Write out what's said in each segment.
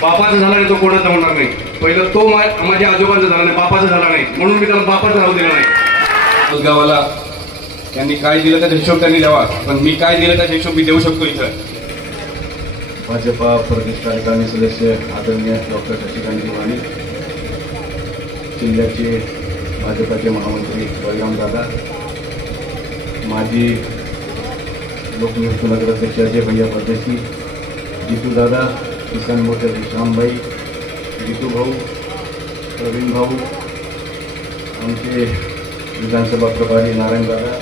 बापाचा झाला नाही तो कोणाचा होणार नाही. पहिलं तो माझ्या आजोबांचा झाला नाही, बापाचा झाला नाही, म्हणून मी त्याला बापाचा राहू दिला नाही. गावाला त्यांनी काय दिलं त्याचा हिशोब त्यांनी द्यावा, पण मी काय दिलं त्याचा हिशोब मी देऊ शकतो. इथं भाजपा प्रदेश कार्यकारिणी सदस्य आदरणीय डॉक्टर शशिकांत दिवाणी, जिल्ह्याचे भाजपाचे महामंत्री बळीराम दादा, माजी लोकनियुक्त नगराध्यक्ष अजय भैया परदेशी, जितू दादा, किसान मोर्चाचे श्यामबाई, जितू भाऊ, प्रवीण भाऊ, आमचे विधानसभा प्रभारी नारायण दादा,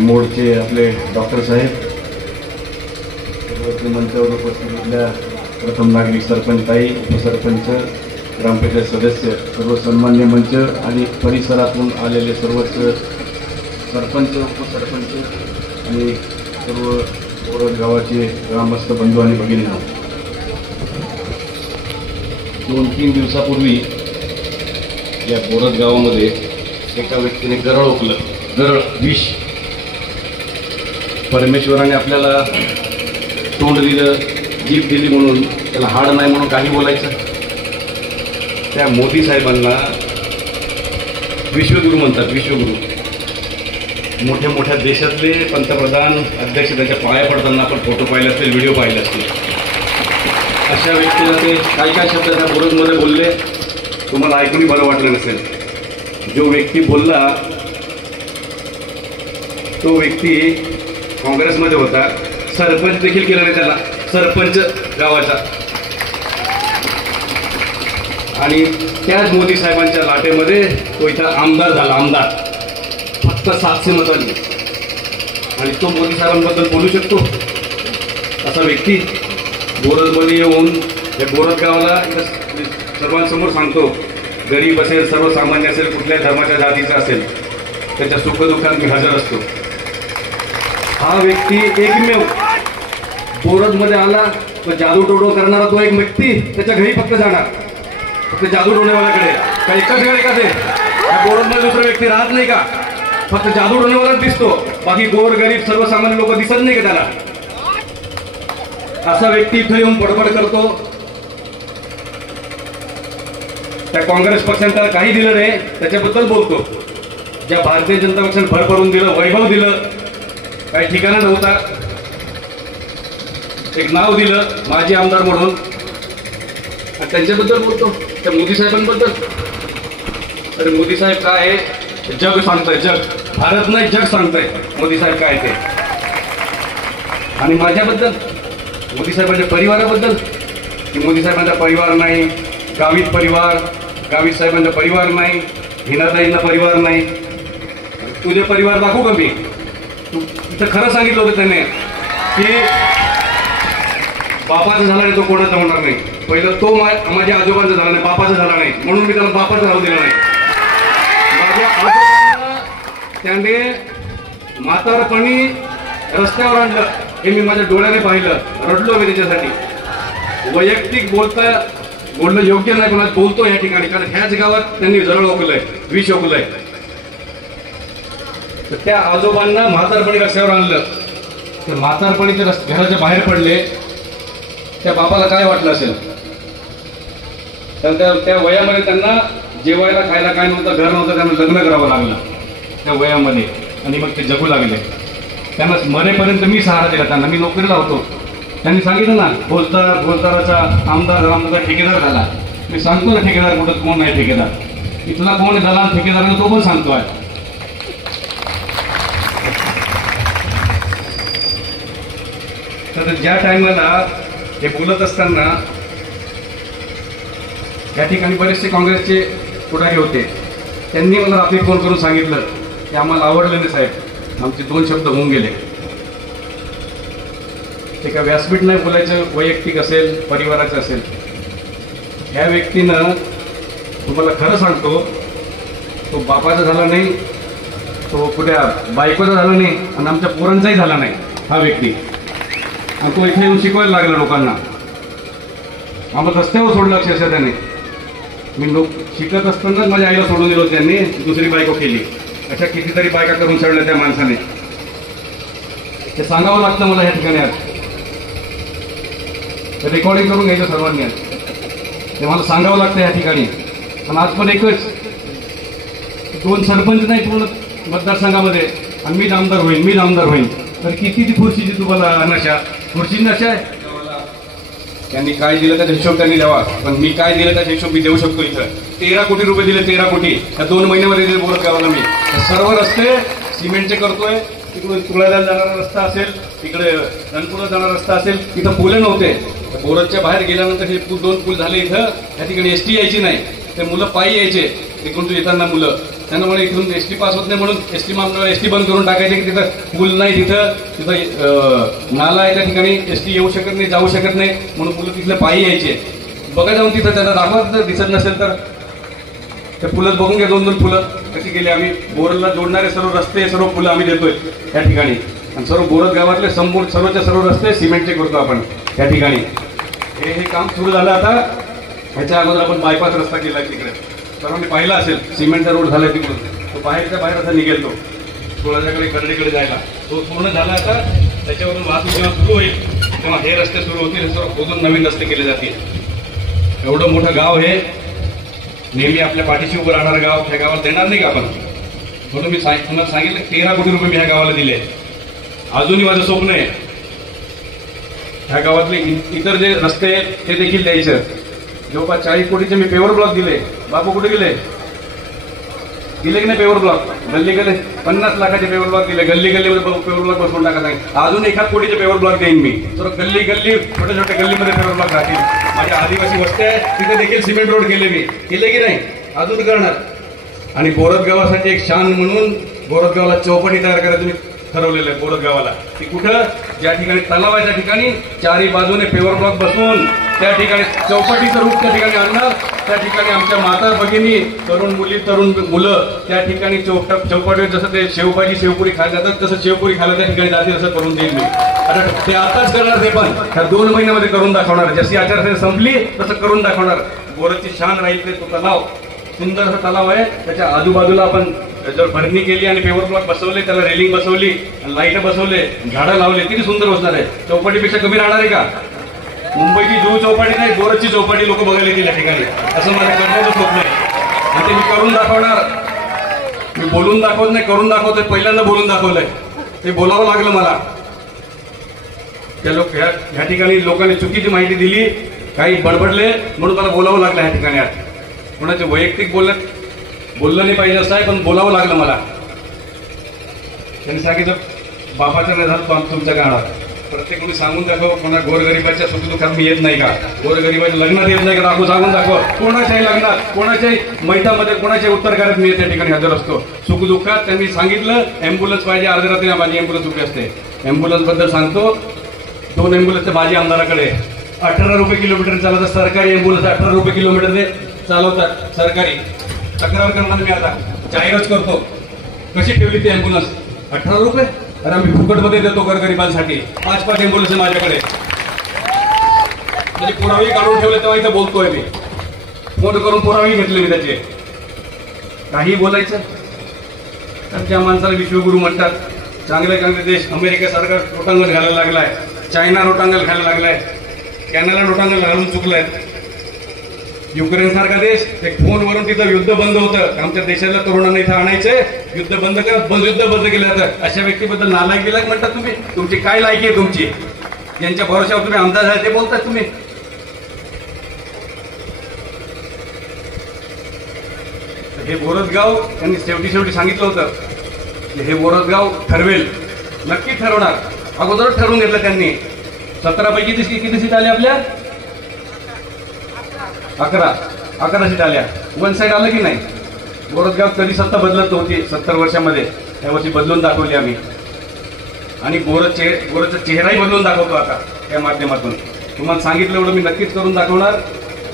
मोडचे आपले डॉक्टर साहेब, मंचावर उपस्थित असलेल्या प्रथम नागरिक सरपंच ताई, उपसरपंच, ग्रामपंचायत सदस्य, सर्व सन्मान्य मंच आणि परिसरातून आलेले सर्वच सरपंच, उपसरपंच आणि सर्व बोरद गावाचे ग्रामस्थ बंधू आणि भगिनींनो, 2-3 दिवसापूर्वी या बोरद गावामध्ये एका व्यक्तीने गरळ ओकलं. गरळ विष. परमेश्वराने आपल्याला तोंड दिलं, जीभ दिली म्हणून त्याला हाड नाही म्हणून काही बोलायचं. त्या मोदी साहेबांना विश्वगुरू म्हणतात. विश्वगुरू. मोठ्या मोठ्या देशातले पंतप्रधान, अध्यक्ष त्यांच्या पाया पडताना आपण फोटो पाहिले असतील, व्हिडिओ पाहिले असतील. अशा व्यक्तीला ते काय शब्द त्या बोरदमध्ये बोलले, तुम्हाला ऐकूनही बरं वाटलं नसेल. जो व्यक्ती बोलला तो व्यक्ती काँग्रेसमध्ये होता, सरपंच देखील केला नाही त्याला, सरपंच गावाचा. आणि त्याच मोदी साहेबांच्या लाटेमध्ये तो इथं आमदार झाला. आमदार फक्त 700 मतांनी. आणि तो मोदी साहेबांबद्दल बोलू शकतो असा व्यक्ती बोरदमध्ये येऊन या बोरद गावाला सर्वांसमोर सांगतो, गरीब असेल, सर्वसामान्य असेल, कुठल्या धर्माच्या जातीचा असेल, त्याच्या सुखदुःखात मी हजर असतो. हा व्यक्ती एकमेव बोरदमध्ये आला तर जादू टोडो करणारा तो एक व्यक्ती त्याच्या घरी फक्त जाणार, फक्त जादू टोणेवाल्याकडे. का एकाच घरी का ते बोरदमध्ये दुसरा व्यक्ती राहत नाही का? फक्त जादू टोणेवालाच दिसतो, बाकी गोर गरीब सर्वसामान्य लोक दिसत नाही का त्याला? असा व्यक्ती इथं येऊन बडबड करतो. त्या काँग्रेस पक्षाने त्याला काही दिलं नाही त्याच्याबद्दल बोलतो. ज्या भारतीय जनता पक्षाने भर भरून दिलं, वैभव दिलं, काही ठिकाणा नव्हता, एक नाव दिलं माजी आमदार म्हणून, आणि त्यांच्याबद्दल बोलतो, त्या मोदी साहेबांबद्दल. अरे मोदी साहेब काय आहे? जग सांगतंय, जग. भारत नाही, जग सांगतंय मोदी साहेब काय ते. आणि माझ्याबद्दल, मोदी साहेबांच्या परिवाराबद्दल, की मोदी साहेबांचा परिवार नाही, गावित परिवार, गावित साहेबांचा परिवार नाही, हिनाताईंना परिवार नाही. तुझे परिवार दाखवू का मी? तू इथं खरं सांगितलं होतं त्याने की बापाचा झाला नाही तो कोणाचा होणार नाही. पहिलं तो माझ्या आजोबांचा झाला नाही, बापाचा झाला नाही, म्हणून मी त्याला बापाचा राहू दिला नाही. माझ्या आजोबांना त्याने म्हातारपणी रस्त्यावर आणलं, हे मी माझ्या डोळ्याने पाहिलं, रडलो मी त्याच्यासाठी. वैयक्तिक बोलणं योग्य नाही, पण बोलतो या ठिकाणी, कारण ह्याच गावात त्यांनी जरळ ओकलंय, विष ओकलंय. तर त्या आजोबांना म्हातारपणी रस्त्यावर आणलं, तर म्हातारपणी ते घराच्या बाहेर पडले. त्या बापाला काय वाटलं असेल? तर त्या वयामध्ये त्यांना जेवायला खायला काय नव्हतं, घर नव्हतं, त्यांना लग्न करावं लागलं त्या वयामध्ये, आणि मग ते जगू लागले. त्यांना मरेपर्यंत मी सहारा दिला. त्यांना मी नोकरीला होतो. त्यांनी सांगितलं ना, फौजदाराचा आमदार झाला, ठेकेदार झाला. मी सांगतो ना ठेकेदार कुठं कोण नाही ठेकेदार, इथला कोण झाला ठेकेदारांना तो पण सांगतो आहे. तर ज्या टायमाला हे बोलत असताना या ठिकाणी बरेचसे काँग्रेसचे पुढारी होते. त्यांनी मला रात्री फोन करून सांगितलं की आम्हाला आवडलं नाही साहेब, आमचे 2 शब्द होऊन गेले. ते काय व्यासपीठ नाही बोलायचं, वैयक्तिक असेल, परिवाराचं असेल. ह्या व्यक्तीनं, तुम्हाला खरं सांगतो, तो बापाचा झाला नाही, तो कुठल्या बायकोचा झाला नाही, आणि आमच्या पोरांचाही झाला नाही हा व्यक्ती. आणि तो इथे येऊन शिकवायला लागला लोकांना. आम्हाला रस्त्यावर सोडलं अक्षरशः त्याने. मी शिकत असतानाच माझ्या आईला सोडून दिलं त्यांनी, दुसरी बायको केली. अशा कितीतरी बायका करून सोडल्या त्या माणसाने. ते सांगावं लागतं मला या ठिकाणी आज. रेकॉर्डिंग करून घ्यायचं सर्वांनी. ते मला सांगावं लागतं या ठिकाणी. आणि आज पण एकच 2 सरपंच नाही पूर्ण मतदारसंघामध्ये आणि मीच आमदार होईन. तर किती ती खुर्चीची तुम्हाला नशा, खुर्ची नशा आहे. त्यांनी काय दिलं त्याचा हिशोब त्यांनी द्यावा, पण मी काय दिलं त्याचा हिशोब मी देऊ शकतो. इथं 13 कोटी रुपये दिले, 13 कोटी या 2 महिन्यामध्ये दिले बोरत गावाला मी. सर्व रस्ते सिमेंटचे करतोय. तिकडे तुळाला जाणारा रस्ता असेल, तिकडे रणपुरात जाणारा रस्ता असेल, तिथं पुलं नव्हते. बोरतच्या बाहेर गेल्यानंतर हे 2 पूल झाले. इथं त्या ठिकाणी एसटी यायची नाही, ते मुलं पायी यायचे. इकडून येताना मुलं त्यांना म्हणे इकडून एसटी पास होत नाही म्हणून एसटी बंद करून टाकायचे की तिथं पूल नाही, तिथं नाला आहे, त्या ठिकाणी एसटी येऊ शकत नाही, जाऊ शकत नाही म्हणून मुलं तिथले पायी यायचे. बघा जाऊन तिथं त्यांना दाखवत जर दिसत नसेल तर ते फुलं बघून घ्या. 2 फुलं कशी गेली. आम्ही बोरला जोडणारे सर्व रस्ते, सर्व फुलं आम्ही देतोय या ठिकाणी. आणि सर्व बोरत गावातले सर्वच्या सर्व रस्ते सिमेंटचे करतो आपण या ठिकाणी. हे काम सुरू झालं आता. ह्याच्या अगोदर आपण बायपास रस्ता केला तिकडे, सर्वांनी पाहिला असेल. सिमेंटचा रोड झाला तिकडून, तो बाहेरच्या बाहेर असा निघेल, तो सोळाच्याकडे करडीकडे जायला तो पूर्ण झाला. आता त्याच्यावरून वाहतूक जेव्हा सुरू होईल तेव्हा हे रस्ते सुरू होतील. हे सर्व खोदून नवीन रस्ते केले जातील. एवढं मोठं गाव हे, नेहमी आपल्या पाठीशी उभं राहणारं गाव, ह्या गावाला देणार नाही का आपण. म्हणून मी तुम्हाला सांगितलं 13 कोटी रुपये मी ह्या गावाला दिले. अजूनही माझं स्वप्न आहे ह्या गावातले इतर जे रस्ते ते देखील द्यायचं. जवळपास 40 कोटीचे मी पेवर ब्लॉक दिले. बापू कुठे गेले की नाही पेवर ब्लॉक? गल्ली गल्ली 50 लाखाचे पेवर ब्लॉक दिले. गल्ली गल्लीमध्ये पेवर ब्लॉक बसवून टाका नाही. अजून 1 कोटीचे पेवर ब्लॉक देईन मी. तर गल्ली छोट्या छोट्या गल्लीमध्ये पेवर ब्लॉक राहतील. माझ्या आदिवासी वस्त्या आहे तिथे देखील सिमेंट रोड केले मी. केले की नाही? अजून करणार. आणि बोरत गावासाठी एक शान म्हणून बोरत गावाला चौपाटी तयार करायचं मी ठरवलेलं आहे. बोरत गावाला ती कुठं, ज्या ठिकाणी तलाव आहे त्या ठिकाणी 4ही बाजूने पेवर ब्लॉक बसवून त्या ठिकाणी चौपाटीचं रूप त्या ठिकाणी आणणार. त्या ठिकाणी आमच्या माता भगिनी, तरुण मुली, तरुण मुलं त्या ठिकाणी चौपाटीवर जसं ते शेवभाजी शेवपुरी खायला जातात तसं शेवपुरी खायला त्या ठिकाणी जातील असं करून देईल मी. आता ते आताच करणार. ते पण ह्या 2 महिन्यामध्ये करून दाखवणार. जशी आचारसंहिता संपली तसं करून दाखवणार. बोरतची शान राहील ते. तो तलाव सुंदर असा तलाव आहे. त्याच्या आजूबाजूला आपण जर भरणी केली आणि पेवर ब्लॉक बसवले, त्याला रेलिंग बसवली, लाईट बसवले, झाडं लावले, किती सुंदर बसणार आहे. चौपाटीपेक्षा कमी राहणार आहे का? मुंबईची जुहू चौपाटी नाही, बोरतची चौपाटी लोक बघायला येतील या ठिकाणी. असं मला करण्याचं स्वप्न आहे. आणि ते मी करून दाखवणार. मी बोलून दाखवत नाही, करून दाखवतोय. पहिल्यांदा बोलून दाखवलंय. ते बोलावं लागलं मला. त्या ह्या ठिकाणी लोकांनी चुकीची माहिती दिली, काही बडबडले म्हणून मला बोलावं लागलं ह्या ठिकाणी. आज कोणाचे वैयक्तिक बोललं नाही पाहिजे असं आहे, पण बोलावं लागलं मला. त्यांनी सांगितलं बापाचं नाही झालं तुमच्या काळात. प्रत्येक कोणी सांगून दाखव. कोणा गोरगरिबाच्या सुखदुःखात मी येत नाही का? गोरगरिबाच्या लग्नात येत नाही का? दाखवून सांगून दाखव. कोणाच्याही लग्नात, कोणाच्याही मैतामध्ये, कोणाच्याही उत्तर कार्यात मी त्या ठिकाणी हजर असतो. सुखदुःखात त्यांनी सांगितलं अँब्युलन्स पाहिजे. अर्ध्या रात्री माझी अँब्युलन्स उभी असते. अँब्युलन्स बद्दल सांगतो. 2 अँब्युलन्स माझी आमदाराकडे 18 रुपये किलोमीटर चालवतात. सरकारी अँब्युलन्स 18 रुपये किलोमीटरने चालवतात सरकारी. तक्रार करणार मी आता जाहीरच करतो. कशी ठेवली ती अँब्युलन्स? 18 रुपये. अरे आम्ही फुकटमध्ये देतो गोरगरिबांसाठी. 5 अँब्युलन्स आहे माझ्याकडे. म्हणजे पुरावे काढून ठेवले तेव्हा इथं बोलतोय मी. फोन करून पुरावे घेतले मी त्याचे. काही बोलायचं तर त्या माणसाला विश्वगुरु म्हणतात. चांगले चांगले देश, अमेरिकेसारखा रोटांगण घालायला लागलाय, चायना रोटांगण घालायला लागलाय, कॅनडा रोटांगण घालून चुकलाय. युक्रेन सारखा देश, एक फोनवरून तिथं युद्ध बंद होतं. आमच्या देशाला तरुणांना इथं आणायचंय, युद्ध बंद कर, युद्ध बंद केलं जातं. अशा व्यक्तीबद्दल नालायक बिलायक म्हणतात तुम्ही. तुमची काय लायकी आहे तुमची? ज्यांच्या भरोशावर तुम्ही आमदार झाले ते बोलतात तुम्ही. हे बोरतगाव त्यांनी शेवटी सांगितलं होतं की हे बोरतगाव ठरवेल, नक्की ठरवणार. अगोदरच ठरवून घेतलं त्यांनी. 17 पैकी किती सीट आल्या आपल्या? 11 सीट आल्या. वन साईड आलं की नाही? बोरतगाव कधी सत्ता बदलत होती 70 वर्षामध्ये. यावर्षी बदलून दाखवली आम्ही. आणि बोरतचा चेहराही बदलून दाखवतो आता या माध्यमातून. तुम्हाला सांगितलं एवढं मी नक्कीच करून दाखवणार.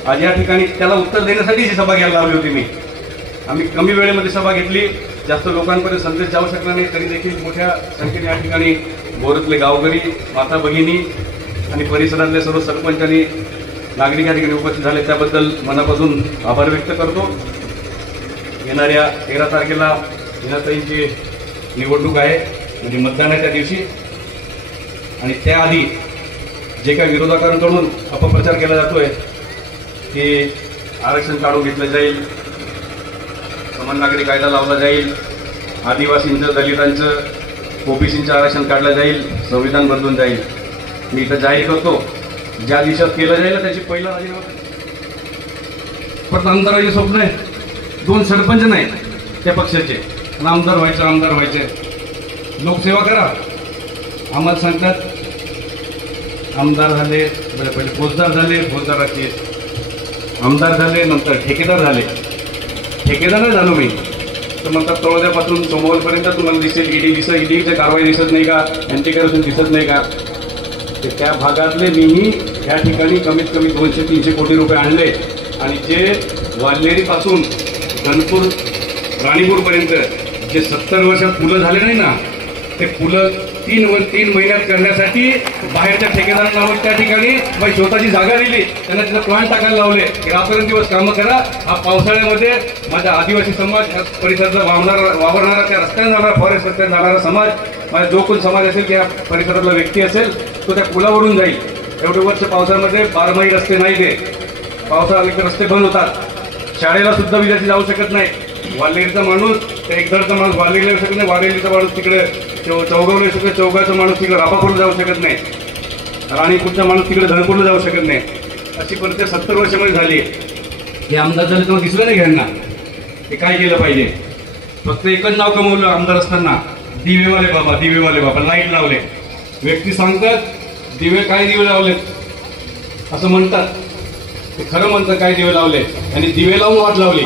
आज या ठिकाणी त्याला उत्तर देण्यासाठीच ही सभा घ्यायला लावली होती मी. आम्ही कमी वेळेमध्ये सभा घेतली, जास्त लोकांपर्यंत संदेश जाऊ शकला नाही, तरी देखील मोठ्या संख्येने या ठिकाणी बोरतले गावकरी, माता भगिनी आणि परिसरातले सर्व सरपंच आणि नागरिक या ठिकाणी उपस्थित झाले. त्याबद्दल मनापासून आभार व्यक्त करतो. येणाऱ्या 13 तारखेला मीनाताईंची निवडणूक आहे, म्हणजे मतदान आहे त्या दिवशी. आणि त्याआधी जे काही विरोधकांकडून अपप्रचार केला जातोय की आरक्षण काढून घेतलं जाईल, समान नागरी कायदा लावला जाईल, आदिवासींचं, दलितांचं, ओबीसींचं आरक्षण काढलं जाईल, संविधान बदलून जाईल. मी इथं जाहीर करतो, ज्या दिवसात केलं जाईल त्याची पहिला राजीनामा. फक्त आमदाराचे स्वप्न आहे, 2 सरपंच नाही त्या पक्षाचे, आमदार व्हायचे. लोकसेवा करा. आम्हाला सांगतात आमदार झाले, पहिले फौजदार झाले, फौजदाराचे आमदार झाले, नंतर ठेकेदार झाले. ठेकेदार नाही झालो मी, तर म्हणतात तळोद्यापासून सोमवारपर्यंत तुम्हाला दिसेल ईडी ईडीची कारवाई दिसत नाही का, अँटी करप्शन दिसत नाही का. ते त्या भागातले मीही या ठिकाणी कमीत कमी 200-300 कोटी रुपये आणले. आणि जे वाल्हेरीपासून गणपूर राणीपूरपर्यंत जे 70 वर्षात पुलं झाले नाही ना, ते पुलं 3 महिन्यात करण्यासाठी बाहेरच्या ठेकेदारांना त्या ठिकाणी स्वतःची जागा दिली, त्यांना तिथं प्लांट टाकायला लावले की रात्रंदिवस कामं करा. हा पावसाळ्यामध्ये माझा आदिवासी समाज परिसराचा वावरणारा, त्या रस्त्याने जाणारा, फॉरेस्ट रस्त्याने जाणारा समाज, माझा जो कोण समाज असेल किंवा परिसरातला व्यक्ती असेल तो त्या पुलावरून जाईल. एवढे वर्ष पावसामध्ये 12 रस्ते नाही, ते पावसाळ्यात रस्ते बंद होतात. शाळेला सुद्धा विद्यार्थी जाऊ शकत नाही. वाल्हेरीचा माणूस, एकदाचा माणूस वाल्हेरीला येऊ शकत नाही, वाल्हेरीचा माणूस तिकडे चौगावला येऊ शकत, चौगावचा माणूस तिकडे रापापूरला जाऊ शकत नाही, राणीपूरचा माणूस तिकडे धनपूरला जाऊ शकत नाही. अशी परिस्थिती 70 वर्षामध्ये झाली. हे आमदार झाले तेव्हा दिसलं नाही घ्यांना ते काय केलं पाहिजे. फक्त एकच नाव कमवलं आमदार असताना, दिवेवाले बाबा लाईट लावले. व्यक्ती सांगतात दिवे काय दिवे लावलेत असं म्हणतात, ते खरं म्हणतात काय दिवे लावले, आणि दिवे लावून वाट लावली.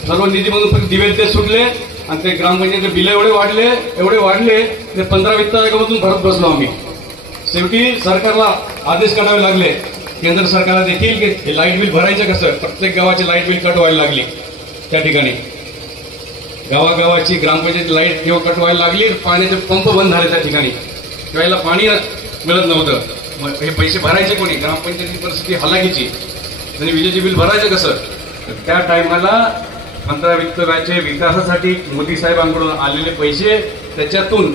सर्व निधीमधून फक्त दिवे ते सुटले आणि ते ग्रामपंचायतीचे बिल एवढे वाढले ते 15 वित्त आयोगामधून भरत बसलो आम्ही. शेवटी सरकारला आदेश काढावे लागले, केंद्र सरकारला देखील की हे लाईट बिल भरायचं कसं. प्रत्येक गावाची लाईट बिल कट व्हायला लागली. त्या ठिकाणी गावागावाची ग्रामपंचायत लाईट किंवा कट व्हायला लागली, पाण्याचे पंप बंद झाले. त्या ठिकाणी त्यावेळेला पाणी मिळत नव्हतं. मग हे पैसे भरायचे कोणी, ग्रामपंचायतीची परिस्थिती हलाखीची, आणि विजेचे बिल भरायचं कसं. त्या टायमाला 15 वित्त राज्य विकासासाठी मोदी साहेबांकडून आलेले पैसे, त्याच्यातून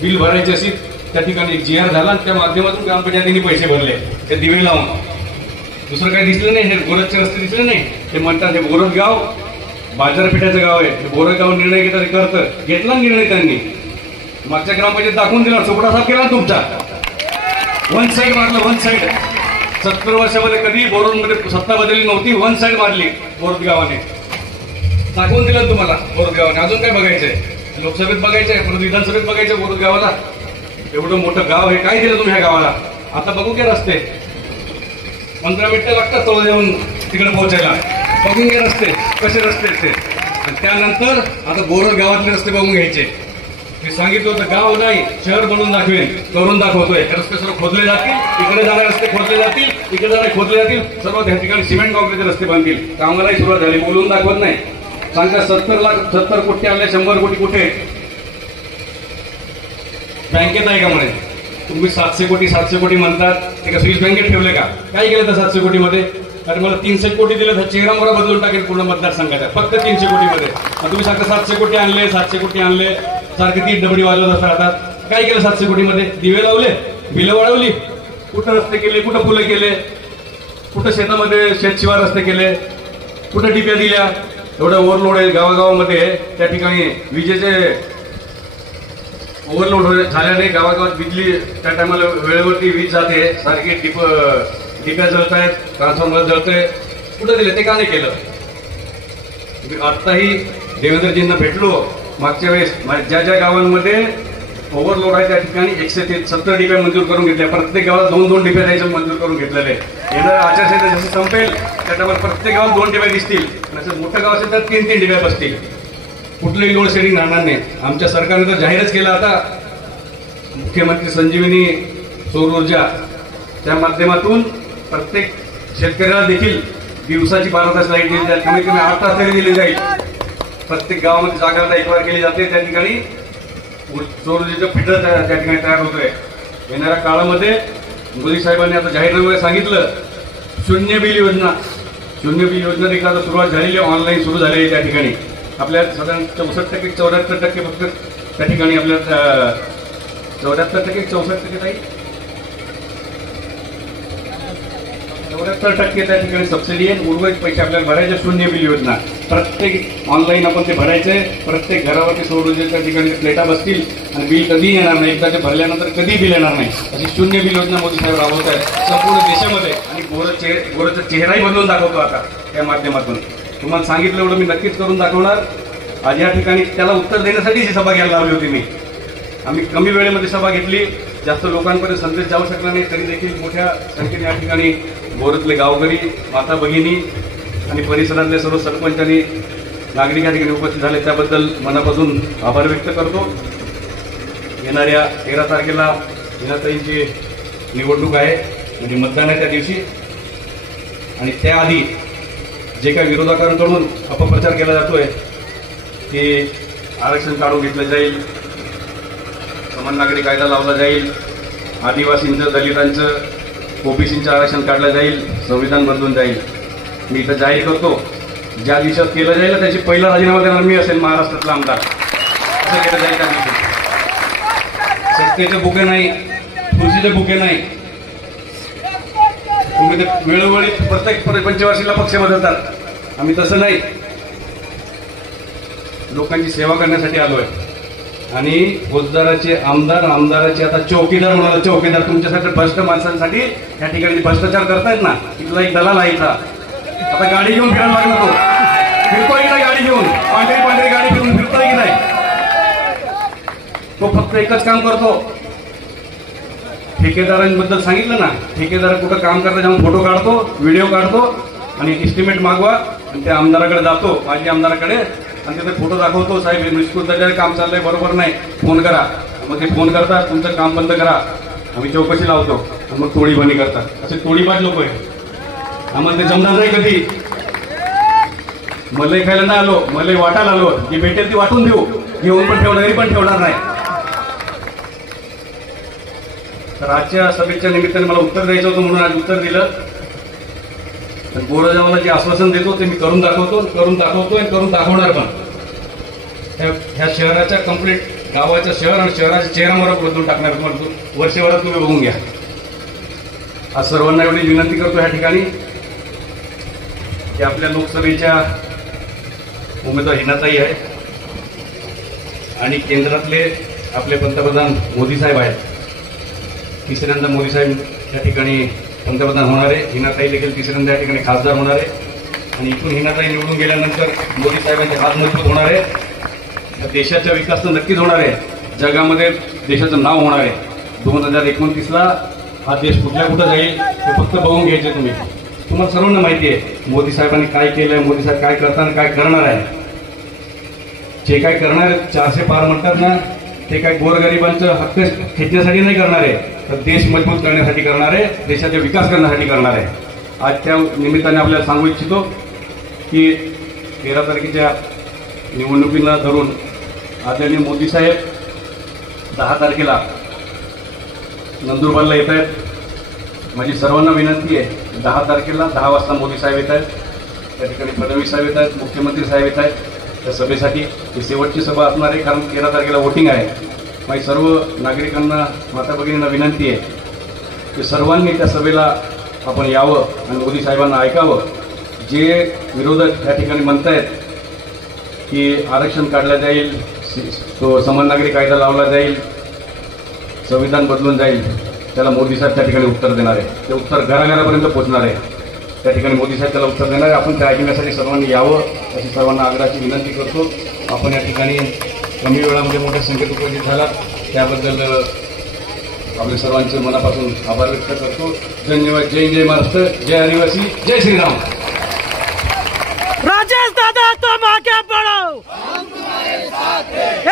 बिल भरायचे असेल त्या ठिकाणी GR झाला आणि त्या माध्यमातून ग्रामपंचायतीने पैसे भरले ते दिवे लावून. दुसरं काही दिसलं नाही. हे गोरजचे रस्ते दिसले नाही. ते म्हणतात हे गोरजगाव बाजारपेठाचं गाव आहे, गोरजगाव निर्णय घेतला निर्णय त्यांनी. मागच्या ग्रामपंचायत दाखवून दिला, चोपडा साफ केला तुमचा, 1 साईड मारलं, 1 साईड. 70 वर्षामध्ये कधी बोरदमध्ये सत्ता बदलली नव्हती, 1 साईड मारली बोरद गावाने. दाखवून दिलं तुम्हाला बोरद गावाने. अजून काय बघायचंय, लोकसभेत बघायचंय, परत विधानसभेत बघायचंय. बोरद गावाला एवढं मोठं गाव आहे, काय दिलं तुम्ही ह्या गावाला. आता बघू घ्या रस्ते, 15 मिनिटं लागतात तोळ येऊन तिकडे पोहोचायला. बघून घ्या रस्ते कसे रस्ते असते. आणि त्यानंतर आता बोरद गावातले रस्ते बघून घ्यायचे. मी सांगितलं होतं गाव नाही शहर बनवून दाखवेन, करून दाखवतोय. रस्ते सर्व खोदले जातील, इकडे जाणारे रस्ते खोदले जातील, इकडे जाणारे खोदले जातील. सर्व त्या ठिकाणी सिमेंट कॉन्क्रीटचे रस्ते बांधतील. कामालाही सुरुवात झाली, बोलून दाखवत नाही. सांगा 70 कोटी आले, 100 कोटी कुठे बँकेत आहे का म्हणे. तुम्ही 700 कोटी म्हणतात, ते का स्विस बँकेत ठेवले का. काय केलं त्या 700 कोटीमध्ये. अरे मला 300 कोटी दिले तर चेहरा मला बदलून टाकेल पूर्ण मतदारसंघाचा, फक्त 300 कोटीमध्ये. तुम्ही सांगता 700 कोटी आणले, 700 कोटी आणले, सारखे ती डबडी वाजवत असं राहतात. काय केलं 700 कोटीमध्ये. दिवे लावले, बिलं वाढवली, कुठं रस्ते केले, कुठं फुलं केले, कुठं शेतामध्ये शेतशिवार रस्ते केले, कुठं डिप्या दिल्या. एवढं ओव्हरलोड आहे गावागावामध्ये. त्या ठिकाणी विजेचे ओव्हरलोड झाल्याने गावागावात बिजली त्या टायमाला वेळेवरती वीज जाते. सारखी डिप्या जळत आहेत, ट्रान्सफॉर्मर जळतंय. कुठं दिले ते का नाही केलं. आत्ताही देवेंद्रजींना भेटलो मागच्या वेळेस. ज्या ज्या गावांमध्ये ओव्हरलोड आहे त्या ठिकाणी 170 डिप्या मंजूर करून घेतल्या. प्रत्येक गावाला 2-2 डिप्या द्यायचं मंजूर करून घेतलेले. येणाऱ्या आचारसंहिता जसं संपेल त्या टायमाला प्रत्येक गावात 2 डिप्या दिसतील. आणि मोठं गाव असेल तर 3-3 डिप्या बसतील. कुठलंही लोड शेडिंग राहणार नाही. आमच्या सरकारने तर जाहीरच केलं आता, मुख्यमंत्री संजीवनी सौर ऊर्जा, त्या माध्यमातून प्रत्येक शेतकऱ्याला देखील दिवसाची 12 तास लाईट दिली जाईल, कमीत कमी 8 तास तरी दिली जाईल. प्रत्येक गावामध्ये जागा एकवार केली जाते. त्या ठिकाणी सौर ऊर्जेचं फिटर त्या ठिकाणी तयार होतोय. येणाऱ्या काळामध्ये मोदी साहेबांनी आता जाहीरनाम्यामध्ये सांगितलं, शून्य बिल योजना देखील आता सुरुवात झालेली, ऑनलाईन सुरू झालेली आहे. त्या ठिकाणी आपल्या साधारण 64% 74% फक्त त्या ठिकाणी आपल्या 74% 64% काही 74% त्या ठिकाणी सबसिडी आहे. उर्वरित पैसे आपल्याला भरायचे. शून्य बिल योजना प्रत्येक ऑनलाईन आपण ते भरायचंय. प्रत्येक घरावरती सौर ऊर्जेच्या ठिकाणी प्लेटा बसतील आणि बिल कधी येणार नाही. एकदा ते भरल्यानंतर कधी बिल येणार नाही अशी शून्य बिल योजना मोदी साहेब राबवत आहेत संपूर्ण देशामध्ये. आणि गोरचा चेहराही बदलून दाखवतो आता त्या माध्यमातून. तुम्हाला सांगितलं एवढं मी नक्कीच करून दाखवणार. आज या ठिकाणी त्याला उत्तर देण्यासाठीच ही सभा घ्यायला लावली होती मी. आम्ही कमी वेळेमध्ये सभा घेतली. जास्त लोकांपर्यंत संदेश जाऊ शकला नाही तरी देखील मोठ्या संख्येने या ठिकाणी बोरतले गावकरी, माता भगिनी आणि परिसरातले सर्व सरपंच आणि नागरिक या ठिकाणी उपस्थित झाले त्याबद्दल मनापासून आभार व्यक्त करतो. येणाऱ्या 13 तारखेला हिनाताईंची निवडणूक आहे म्हणजे मतदान आहे त्या दिवशी. आणि त्याआधी जे काही विरोधकांकडून अपप्रचार केला जातोय की आरक्षण काढून घेतलं जाईल, समान नागरी कायदा लावला जाईल, आदिवासींचं, दलितांचं, ओबीसींचं आरक्षण काढलं जाईल, संविधान बदलून जाईल. मी इथं जाहीर करतो ज्या दिवसात केलं जाईल त्याची पहिला राजीनामा देणार मी असेल महाराष्ट्रातला आमदार. असं केलं जाईल त्या दिवशी. सत्तेचे बुके नाही, खुर्चीचे बुके नाही. तुम्ही ते वेळोवेळी प्रत्येक पंचवार्षिकला पक्ष बदलतात. आम्ही तसं नाही. लोकांची सेवा करण्यासाठी आलोय. आणि फौजदाराचे आमदार, आमदाराचे आता चौकीदार म्हणाला. चौकीदार तुमच्यासाठी भ्रष्ट माणसांसाठी या ठिकाणी भ्रष्टाचार करतायत ना. इथला एक दलाल आहे इथला. आता गाडी घेऊन फिरायला लागला तो. फिरतोय की नाही गाडी घेऊन? पांढरी गाडी घेऊन फिरतोय की नाही? तो फक्त एकच काम करतो. ठेकेदारांबद्दल सांगितलं ना. ठेकेदार कुठं काम करता जेव्हा फोटो काढतो, व्हिडिओ काढतो आणि एस्टिमेट मागवा आणि त्या आमदाराकडे जातो, माजी आमदाराकडे, आणि तिथे फोटो दाखवतो. साहेब निष्कृत काम चाललंय, बरोबर नाही, फोन करा. मग ते फोन करतात, तुमचं काम बंद करा, आम्ही चौकशी लावतो. आणि मग तोडीबाणी करतात. असे तोडीबाज लोक आहे. आम्हाला ते जमणार नाही कधी. मलई खायला नाही आलो, मलई वाटायला आलो. जी भेटेल ती वाटून देऊ. घेऊन पण ठेवणार, पण ठेवणार नाही. तर आजच्या सभेच्या निमित्ताने मला उत्तर द्यायचं होतं म्हणून आज उत्तर दिलं. तर गोरगावला जे आश्वासन देतो ते मी करून दाखवतो आणि करून दाखवणार पण. ह्या शहराच्या कंप्लीट गावाच्या शहर आणि शहराच्या चेहऱ्यावर बदलून टाकणार. वर्षभरात तुम्ही बघून घ्या. आज सर्वांना एवढी विनंती करतो या ठिकाणी की आपल्या लोकसभेच्या उमेदवार हिनाताई आहे आणि केंद्रातले आपले पंतप्रधान मोदी साहेब आहेत. तिसऱ्यांदा मोदी साहेब या ठिकाणी पंतप्रधान होणार आहे. हिनाताई देखील तिसऱ्यांदा या ठिकाणी खासदार होणार आहे. आणि इथून हिनाताई निवडून गेल्यानंतर मोदी साहेबांचे हात मजबूत होणार आहे. देशाचा विकास तर नक्कीच होणार आहे. जगामध्ये देशाचं नाव होणार आहे. 2029ला हा देश कुठं जाईल हे फक्त बघून घ्यायचे तुम्ही. तुम्हाला सर्वांना माहिती आहे मोदी साहेबांनी काय केलंय, मोदी साहेब काय करताना काय करणार आहे. जे काय करणार आहे 400 पार म्हणतात ना, ते काय गोरगरिबांचं हक्क खेचण्यासाठी नाही करणार आहे, तर देश मजबूत करण्यासाठी करणार आहे, देशाचा विकास करण्यासाठी करणार आहे. आज त्या निमित्ताने आपल्याला सांगू इच्छितो की 13 तारखेच्या निवडणुकीला धरून आदरणीय मोदी साहेब 10 तारखेला नंदुरबारला येत आहेत. माझी सर्वांना विनंती आहे 10 तारखेला 10 वाजता मोदी साहेब येत आहेत. त्या ठिकाणी फडणवीस साहेब येत आहेत, मुख्यमंत्री साहेब येत आहेत त्या सभेसाठी. ही शेवटची सभा असणार आहे कारण 13 तारखेला वोटिंग आहे. माझी सर्व नागरिकांना, माता भगिनींना विनंती आहे की सर्वांनी त्या सभेला आपण यावं आणि मोदी साहेबांना ऐकावं. जे विरोधक त्या ठिकाणी म्हणतायत की आरक्षण काढलं जाईल, तो समान नागरी कायदा लावला जाईल, संविधान बदलून जाईल, त्याला मोदी साहेब त्या ठिकाणी उत्तर देणार आहे. ते उत्तर घराघरापर्यंत पोहोचणार आहे. त्या ठिकाणी मोदी साहेब त्याला उत्तर देणार आहे. आपण त्या ऐकण्यासाठी सर्वांनी यावं अशी सर्वांना आग्रहाची विनंती करतो. आपण या ठिकाणी कमी वेळामध्ये मोठ्या संख्येत उपस्थित झाला त्याबद्दल आपल्या सर्वांचे मनापासून आभार व्यक्त करतो. धन्यवाद. जय जय महाराष्ट्र, जय आदिवासी, जय श्रीराम. राजेश दादा तुम आगे बढ़ो, हम तुम्हारे साथ हैं.